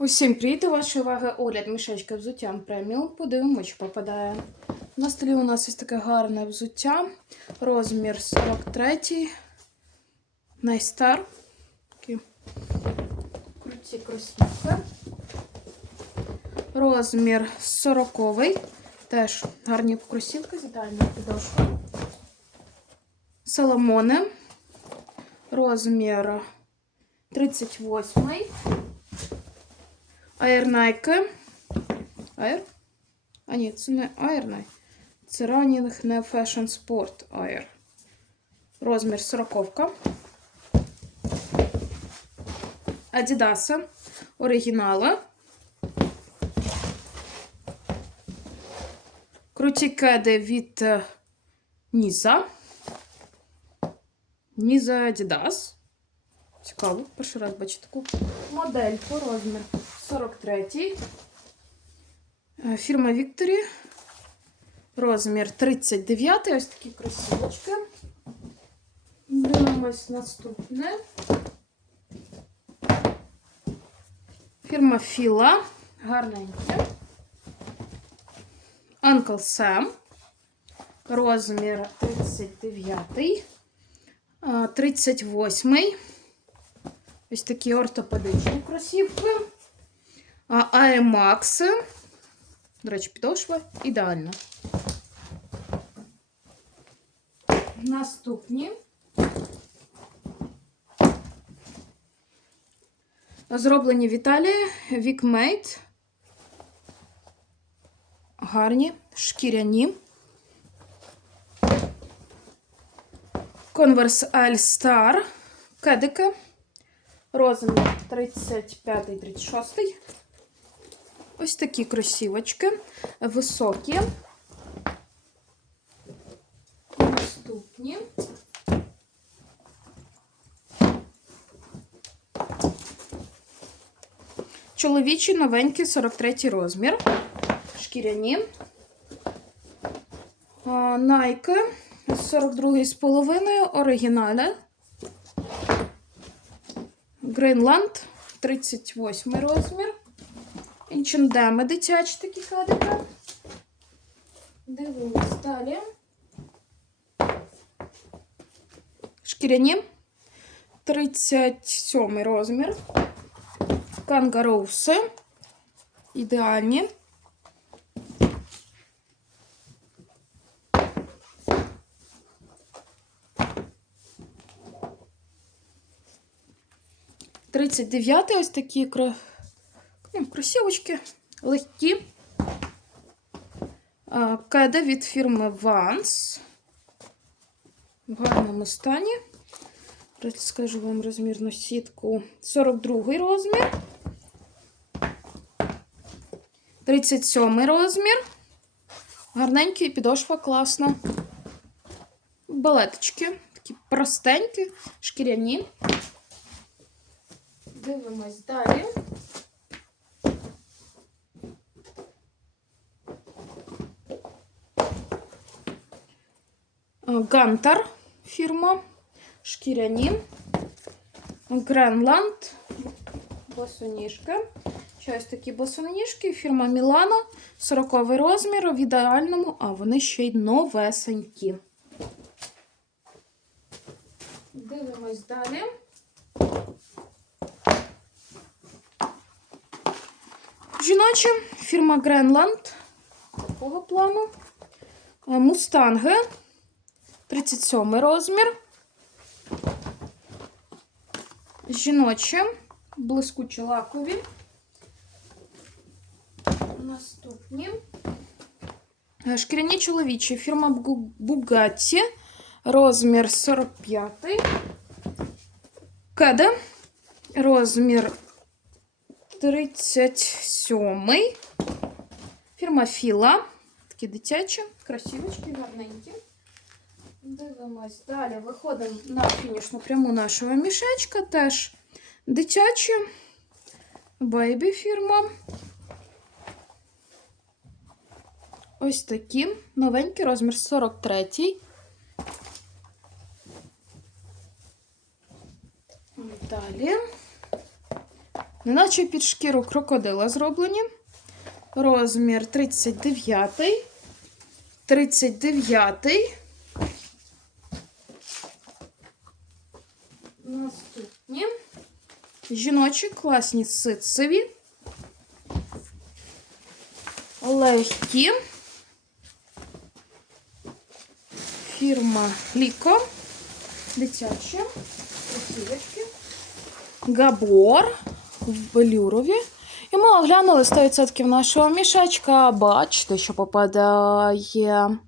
Усім привіт! До вашої уваги огляд мішечка взуттям преміум. Подивимось, що попадає. На столі у нас ось таке гарне взуття. Розмір 43. Найстар. Такі круті кросівки. Розмір 40. Теж гарні кросівки з ідеальною підошвою. Соломони. Розмір 38. Air Nike. Air? А ні, це не Air Nike. Це Running не Fashion Sport Air. Розмір 40. Adidas. Оригінали. Круті кеди від е, Ніза. Ніза Adidas. Цікаво, перший раз бачу таку модельку, розмір 43. Е, Фірма Victory. Розмір 39. Ось такі кросівочки. Дивимось наступне. Фірма Філа. Гарненьке. Uncle Sam. Розмір 39. А, 38. Ось такі ортопедичні кросівки. А Aemax. До речі, підошва ідеальна. Наступні. Зроблені в Італії Вікмейт. Гарні, шкіряні. Converse All Star. Кедики. Розмір 35-36. Ось такі кросівочки. Високі. Наступні. Чоловічі новенькі 43 розмір. Шкіряні. А, Nike 42,5 оригіналі. Гринланд 38 розмір. Інчендеми дитячі такі кадики. Дивимось далі. Шкіряні 37 розмір. Кангароуси. Ідеальні. Тридцять дев'ятий ось такі кросівочки легкі. А, Кеди від фірми Vans. В гарному стані. Скажу вам розмірну сітку. 42 розмір. 37 розмір. Гарненький, підошва класна. Балеточки. Такі простенькі, шкіряні. Дивимось далі. Гантер фірма. Шкіряні. Гренланд. Босоніжки. Ще ось такі босоніжки. Фірма Мілана. 40 розмір в ідеальному, а вони ще й новесенькі. Дивимось далі. Жіночі. Фірма Гренланд. Такого плану. Мустанги. 37 розмір. Жіночі, блискучі лакові. Наступні. Е, Шкіряні чоловічі. Фірма Бу- Bugatti. Розмір 45. Кеди. Розмір 37. Фірма Філа. Такі дитячі, красивочки, гарненькі. Дивимось далі. Виходимо на фінішну пряму нашого мішечка. Теж дитячі. Бейбі фірма. Ось такі. Новенький розмір 43. Далі. Неначе під шкіру крокодила зроблені. Розмір 39. 39. Наступні. Жіночі класні ситцеві. Легкі. Фірма Ліко. Дитячі. Кросівочки. Габор в велюрові. І ми оглянули 100% нашого мішечка. Бачите, що попадає